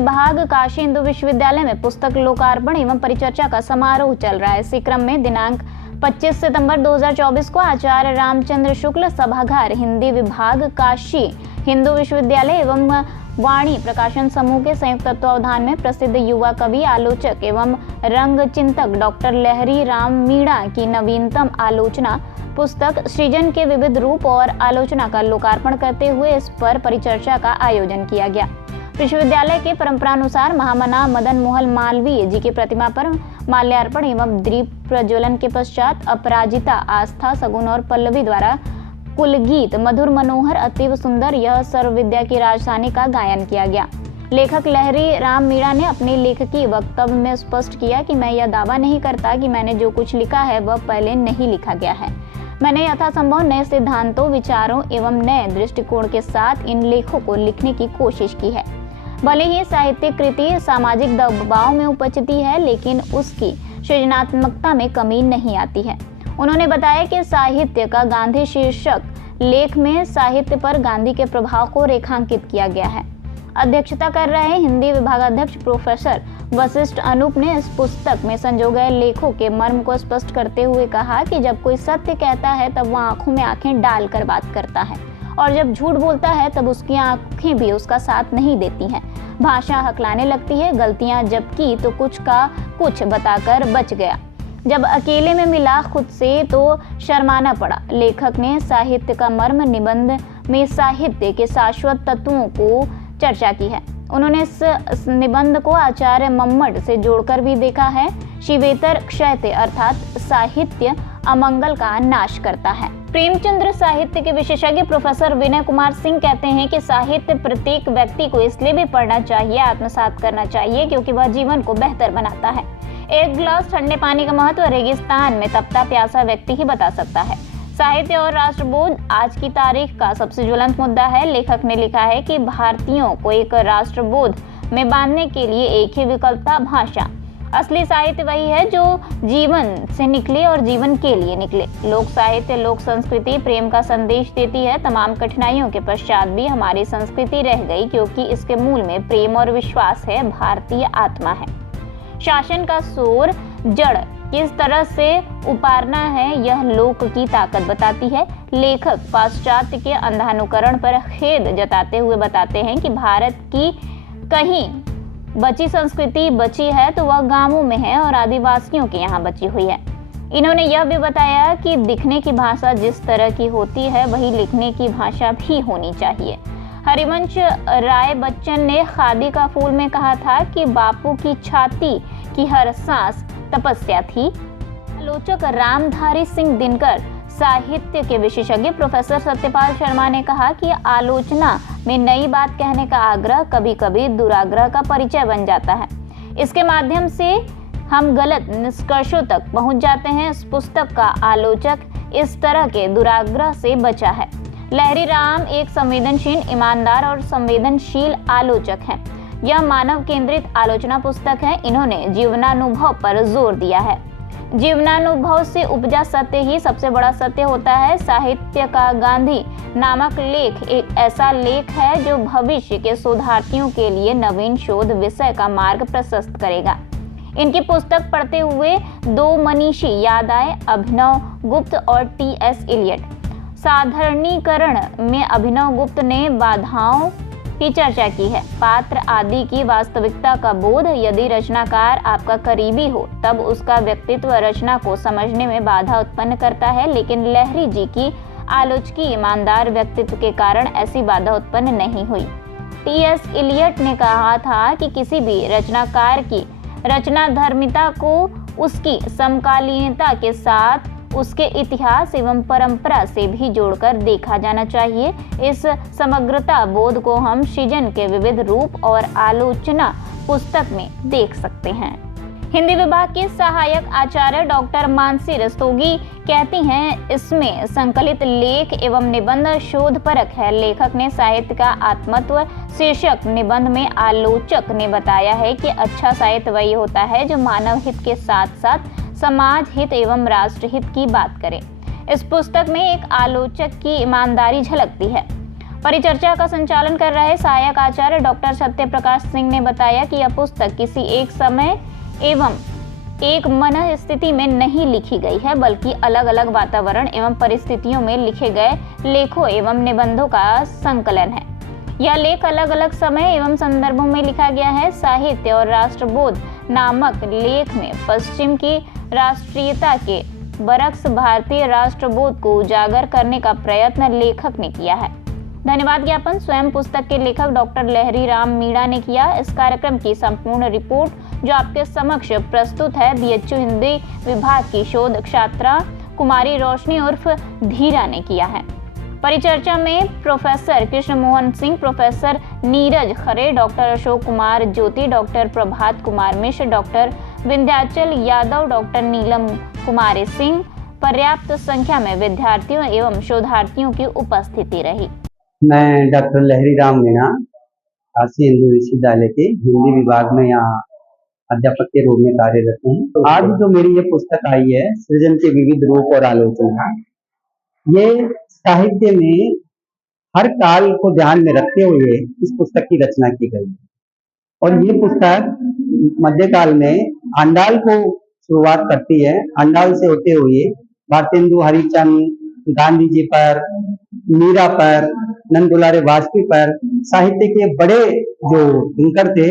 विभाग काशी हिंदू विश्वविद्यालय में पुस्तक लोकार्पण एवं परिचर्चा का समारोह चल रहा है। इसी क्रम में दिनांक 25 सितंबर 2024 को आचार्य रामचंद्र शुक्ल सभागार हिंदी विभाग काशी हिंदू विश्वविद्यालय एवं वाणी प्रकाशन समूह के संयुक्त तत्वावधान में प्रसिद्ध युवा कवि, आलोचक एवं रंग चिंतक डॉक्टर लहरी राम मीणा की नवीनतम आलोचना पुस्तक सृजन के विविध रूप और आलोचना का लोकार्पण करते हुए इस पर परिचर्चा का आयोजन किया गया। विश्वविद्यालय के परंपरानुसार महामना मदन मोहन मालवीय जी की प्रतिमा पर माल्यार्पण एवं दीप प्रज्वलन के पश्चात अपराजिता, आस्था, सगुन और पल्लवी द्वारा कुलगीत मधुर मनोहर अतीव सुंदर यह सर्व विद्या की राजधानी का गायन किया गया। लेखक लहरी राम मीणा ने अपने लेखकी वक्तव्य में स्पष्ट किया कि मैं यह दावा नहीं करता कि मैंने जो कुछ लिखा है वह पहले नहीं लिखा गया है। मैंने यथासंभव नए सिद्धांतों, विचारों एवं नए दृष्टिकोण के साथ इन लेखों को लिखने की कोशिश की है। भले ही साहित्यिक कृति सामाजिक दबाव में उपजती है, लेकिन उसकी सृजनात्मकता में कमी नहीं आती है। उन्होंने बताया कि साहित्य का गांधी शीर्षक लेख में साहित्य पर गांधी के प्रभाव को रेखांकित किया गया है। अध्यक्षता कर रहे हिंदी विभागाध्यक्ष प्रोफेसर वशिष्ठ अनूप ने इस पुस्तक में संजो गए लेखों के मर्म को स्पष्ट करते हुए कहा कि जब कोई सत्य कहता है तब वह आंखों में आंखें डालकर बात करता है, और जब झूठ बोलता है तब उसकी आंखें भी उसका साथ नहीं देती हैं। भाषा हकलाने लगती है, गलतियां जब की तो कुछ का कुछ बताकर बच गया, जब अकेले में मिला खुद से तो शर्माना पड़ा। लेखक ने साहित्य का मर्म निबंध में साहित्य के शाश्वत तत्वों को चर्चा की है। उन्होंने इस निबंध को आचार्य मम्मट से जोड़कर भी देखा है। शिवेतर क्षयते अर्थात साहित्य अमंगल का नाश करता है। प्रेमचंद्र साहित्य के विशेषज्ञ प्रोफेसर विनय कुमार सिंह कहते हैं कि साहित्य प्रत्येक व्यक्ति को इसलिए भी पढ़ना चाहिए, आत्मसात करना चाहिए, क्योंकि वह जीवन को बेहतर बनाता है। एक गिलास ठंडे पानी का महत्व रेगिस्तान में तपता प्यासा व्यक्ति ही बता सकता है। साहित्य और राष्ट्रबोध आज की तारीख का सबसे ज्वलंत मुद्दा है। लेखक ने लिखा है कि भारतीयों को एक राष्ट्रबोध में बांधने के लिए एक ही विकल्प था, भाषा। असली साहित्य वही है जो जीवन से निकले और जीवन के लिए निकले। लोक साहित्य, लोक संस्कृति प्रेम का संदेश देती है। तमाम कठिनाइयों के पश्चात भी हमारी संस्कृति रह गई, क्योंकि इसके मूल में प्रेम और विश्वास है, भारतीय आत्मा है। शासन का शोर जड़ किस तरह से उपारना है, यह लोक की ताकत बताती है। लेखक पाश्चात्य के अंधानुकरण पर खेद जताते हुए बताते हैं कि भारत की कहीं बची संस्कृति बची है तो वह गांवों में है और आदिवासियों के यहाँ बची हुई है। इन्होंने यह भी बताया कि दिखने की भाषा जिस तरह की होती है वही लिखने की भाषा भी होनी चाहिए। हरिवंश राय बच्चन ने खादी का फूल में कहा था कि बापू की छाती की हर सांस तपस्या थी। आलोचक रामधारी सिंह दिनकर साहित्य के विशेषज्ञ प्रोफेसर सत्यपाल शर्मा ने कहा कि आलोचना में नई बात कहने का आग्रह कभी कभी दुराग्रह का परिचय बन जाता है। इसके माध्यम से हम गलत निष्कर्षों तक पहुंच जाते हैं। इस पुस्तक का आलोचक इस तरह के दुराग्रह से बचा है। लहरी राम एक संवेदनशील, ईमानदार और संवेदनशील आलोचक हैं। यह मानव केंद्रित आलोचना पुस्तक है। इन्होंने जीवनानुभव पर जोर दिया है। जीवनानुभव से उपजा सत्य ही सबसे बड़ा सत्य होता है। साहित्य का गांधी नामक लेख एक ऐसा लेख है जो भविष्य के शोधार्थियों के लिए नवीन शोध विषय का मार्ग प्रशस्त करेगा। इनकी पुस्तक पढ़ते हुए दो मनीषी याद आए, अभिनव गुप्त और टी.एस. इलियट। साधारणीकरण में अभिनव गुप्त ने बाधाओं की चर्चा की है। पात्र आदि की वास्तविकता का बोध। यदि रचनाकार आपका करीबी हो तब उसका व्यक्तित्व रचना को समझने में बाधा उत्पन्न करता है, लेकिन लहरी जी की आलोचकी ईमानदार व्यक्तित्व के कारण ऐसी बाधा उत्पन्न नहीं हुई। टी.एस. इलियट ने कहा था कि किसी भी रचनाकार की रचनाधर्मिता को उसकी समकालीनता के साथ उसके इतिहास एवं परंपरा से भी जोड़कर देखा जाना चाहिए। इस समग्रता बोध को हम सृजन के विविध रूप और आलोचना पुस्तक में देख सकते हैं। हिंदी विभाग की सहायक आचार्य डॉक्टर मानसी रस्तोगी कहती हैं, इसमें संकलित लेख एवं निबंध शोधपरक है। लेखक ने साहित्य का आत्मत्व शीर्षक निबंध में आलोचक ने बताया है कि अच्छा साहित्य वही होता है जो मानव हित के साथ साथ समाज हित एवं राष्ट्र हित की बात करे। इस पुस्तक में एक आलोचक की ईमानदारी झलकती है। परिचर्चा का संचालन कर रहे सहायक आचार्य डॉक्टर सत्य प्रकाश सिंह ने बताया कि यह पुस्तक किसी एक समय एवं एक मन स्थिति में नहीं लिखी गई है, बल्कि अलग अलग वातावरण एवं परिस्थितियों में लिखे गए लेखों एवं निबंधों का संकलन है। यह लेख अलग अलग समय एवं संदर्भों में लिखा गया है। साहित्य और राष्ट्रबोध नामक लेख में पश्चिम की राष्ट्रीयता के बरक्स भारतीय राष्ट्रबोध को उजागर करने का प्रयत्न लेखक ने किया है। धन्यवाद ज्ञापन स्वयं पुस्तक के लेखक डॉक्टर लहरी राम मीणा ने किया। इस कार्यक्रम की संपूर्ण रिपोर्ट जो आपके समक्ष प्रस्तुत है बीएचयू हिंदी विभाग की शोध छात्रा कुमारी रोशनी उर्फ धीरा ने किया है। परिचर्चा में प्रोफेसर कृष्ण मोहन सिंह, प्रोफेसर नीरज खरे, डॉक्टर अशोक कुमार ज्योति, doctor Prabhat Kumar Mishra, doctor Vindhyachal Yadav, doctor नीलम कुमारी सिंह, पर्याप्त संख्या में विद्यार्थियों एवं शोधार्थियों की उपस्थिति रही। मैं डॉक्टर लहरी राम मीणा काशी हिंदू विश्वविद्यालय के हिंदी विभाग में यहाँ अध्यापक के रूप में कार्यरत हूँ। आज जो मेरी ये पुस्तक आई है सृजन के विविध रूप और आलोचना, ये साहित्य में हर काल को ध्यान में रखते हुए इस पुस्तक की रचना की गई और ये पुस्तक मध्यकाल में आंडाल को शुरुआत करती है। आंडाल से होते हुए भारतेंदु हरिश्चंद्र, गांधी जी पर, मीरा पर, नंद दुलारे वाजपेयी पर साहित्य के बड़े जो थिंकर थे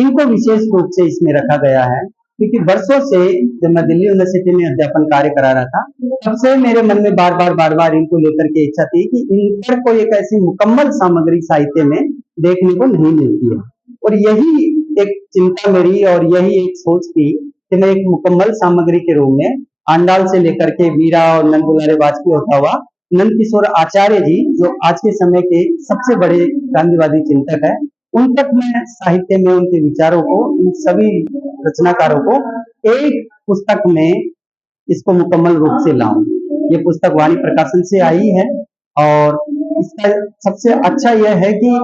इनको विशेष रूप से इसमें रखा गया है, क्योंकि वर्षों से जब मैं दिल्ली यूनिवर्सिटी में अध्यापन कार्य करा रहा था तब से मेरे मन में बार बार इनको लेकर के इच्छा थी कि इन पर कोई एक ऐसी मुकम्मल सामग्री साहित्य में देखने को नहीं मिलती है। और यही एक चिंता मेरी और यही एक सोच थी कि मैं एक मुकम्मल सामग्री के रूप में आंडाल से लेकर के मीरा और नंद दुलारे वाजपेयी होता हुआ नंद किशोर आचार्य जी जो आज के समय के सबसे बड़े गांधीवादी चिंतक है, उन तक मैं साहित्य में उनके विचारों को, उन सभी रचनाकारों को एक पुस्तक में इसको मुकम्मल रूप से लाऊं। ये पुस्तक वाणी प्रकाशन से आई है और इसका सबसे अच्छा यह है कि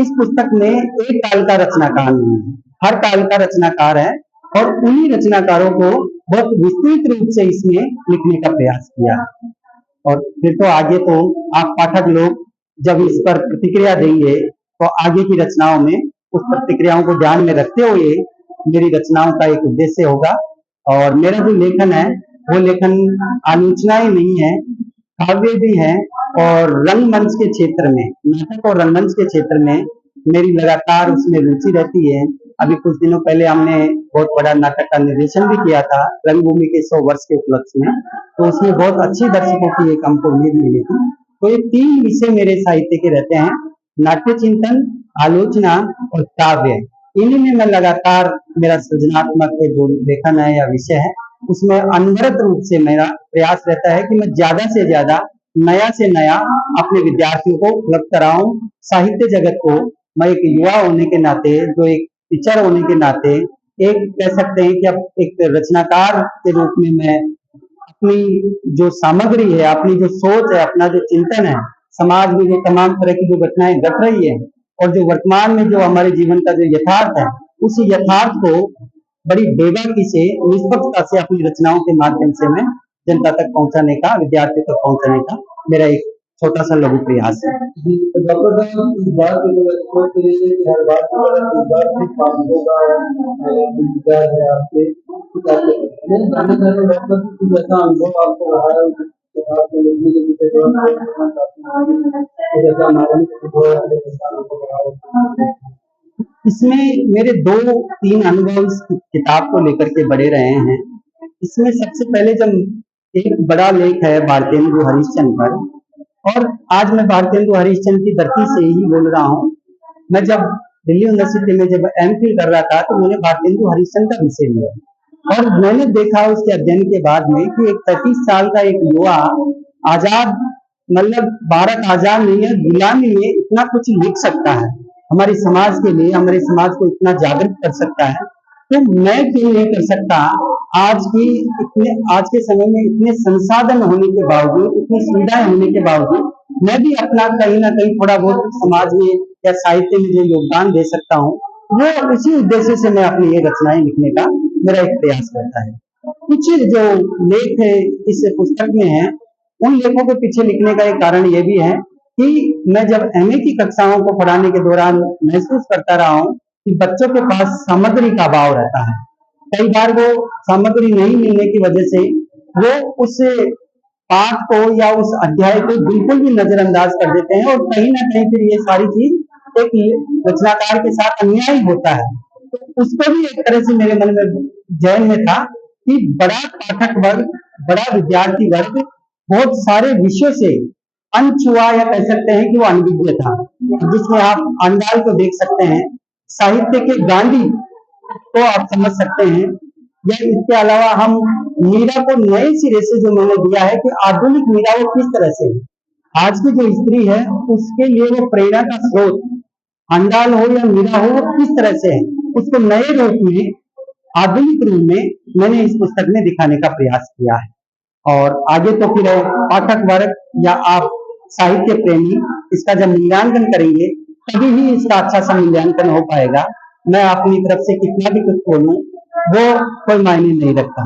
इस पुस्तक में एक काल का रचनाकार नहीं है, हर काल का रचनाकार है और उन्हीं रचनाकारों को बहुत विस्तृत रूप से इसमें लिखने का प्रयास किया है। और फिर तो आगे तो आप पाठक लोग जब इस पर प्रतिक्रिया देंगे तो आगे की रचनाओं में उस प्रतिक्रियाओं को ध्यान में रखते हुए मेरी रचनाओं का एक उद्देश्य होगा। और मेरा जो लेखन है वो लेखन आलोचनाएं नहीं है, काव्य भी है और रंगमंच के क्षेत्र में, नाटक और रंगमंच के क्षेत्र में मेरी लगातार उसमें रुचि रहती है। अभी कुछ दिनों पहले हमने बहुत बड़ा नाटक का निर्देशन भी किया था रंगभूमि के 100 वर्ष के उपलक्ष्य में, तो उसमें बहुत अच्छी दर्शकों की एक हमको उम्मीद मिली थी। तो ये 3 विषय मेरे साहित्य के रहते हैं, नाट्य चिंतन, आलोचना और काव्य। इन्हीं में मैं लगातार मेरा सृजनात्मक जो लेखन है या विषय है उसमें अनवरत रूप से मेरा प्रयास रहता है कि मैं ज्यादा से ज्यादा नया से नया अपने विद्यार्थियों को उपलब्ध कराऊं। साहित्य जगत को मैं एक युवा होने के नाते, जो एक टीचर होने के नाते, एक कह सकते हैं कि अब एक रचनाकार के रूप में मैं अपनी जो सामग्री है, अपनी जो सोच है, अपना जो चिंतन है, समाज में जो तमाम तरह की जो घटनाएं घट रही है और जो वर्तमान में जो हमारे जीवन का जो यथार्थ है, उस यथार्थ को बड़ी बेबाकी से, निष्पक्षता से अपनी रचनाओं के माध्यम से मैं जनता तक पहुंचाने का, विद्यार्थियों तक पहुंचाने का मेरा एक छोटा सा लघु प्रयास है। डॉक्टर साहब इस बात को हर बात आपसे डॉक्टर कुछ ऐसा अनुभव आपको रहा है इसमें मेरे 2-3 अनुभव इस किताब को लेकर के बड़े रहे हैं। इसमें सबसे पहले जब एक बड़ा लेख है भारतेंदु हरिश्चंद्र पर, और आज मैं भारतेंदु हरिश्चंद्र की धरती से ही बोल रहा हूँ। मैं जब दिल्ली यूनिवर्सिटी में जब एमफिल कर रहा था तो मैंने भारतेंदु हरिश्चंद्र का विषय लिया और मैंने देखा उसके अध्ययन के बाद में कि एक 35 साल का एक युवा आजाद, मतलब भारत आजाद नहीं है, गुलामी में इतना कुछ लिख सकता है, हमारे समाज के लिए, हमारे समाज को इतना जागृत कर सकता है, तो मैं क्यों नहीं कर सकता। आज के समय में इतने संसाधन होने के बावजूद, इतनी सुविधाएं होने के बावजूद मैं भी अपना कहीं ना कहीं थोड़ा बहुत समाज में या साहित्य में जो योगदान दे सकता हूँ, वो उसी उद्देश्य से मैं अपनी ये रचनाएं लिखने का मेरा एक प्रयास रहता है। कुछ जो लेख है इस पुस्तक में है, उन लेखों के पीछे लिखने का एक कारण ये भी है कि मैं जब एमए की कक्षाओं को पढ़ाने के दौरान महसूस करता रहा हूँ कि बच्चों के पास सामग्री का अभाव रहता है। कई बार वो सामग्री नहीं मिलने की वजह से वो उस पाठ को या उस अध्याय को बिल्कुल भी नजरअंदाज कर देते हैं, और कहीं ना कहीं फिर ये सारी चीज एक रचनाकार के साथ अन्याय होता है। तो उसको भी एक तरह से मेरे मन में जहन में था कि बड़ा पाठक वर्ग, बड़ा विद्यार्थी वर्ग बहुत सारे विषयों से अनछुआ, या कह सकते हैं कि वो अनभिज्ञ था, जिसमें आप अंडाल को देख सकते हैं, साहित्य के गांधी को आप समझ सकते हैं, या इसके अलावा हम मीरा को नए सिरे से जो मैंने दिया है कि आधुनिक मीरा वो किस तरह से है, आज की जो स्त्री है उसके लिए वो प्रेरणा का स्रोत अंडाल हो या मीरा हो, वो किस तरह से है, उसको नए रूप में, आधुनिक रूप में मैंने इस पुस्तक में दिखाने का प्रयास किया है। और आगे तो फिर पाठक वर्ग या आप साहित्य प्रेमी इसका जब मूल्यांकन करेंगे तभी ही इसका अच्छा सा मूल्यांकन हो पाएगा। मैं अपनी तरफ से कितना भी कुछ बोलूं वो कोई मायने नहीं रखता।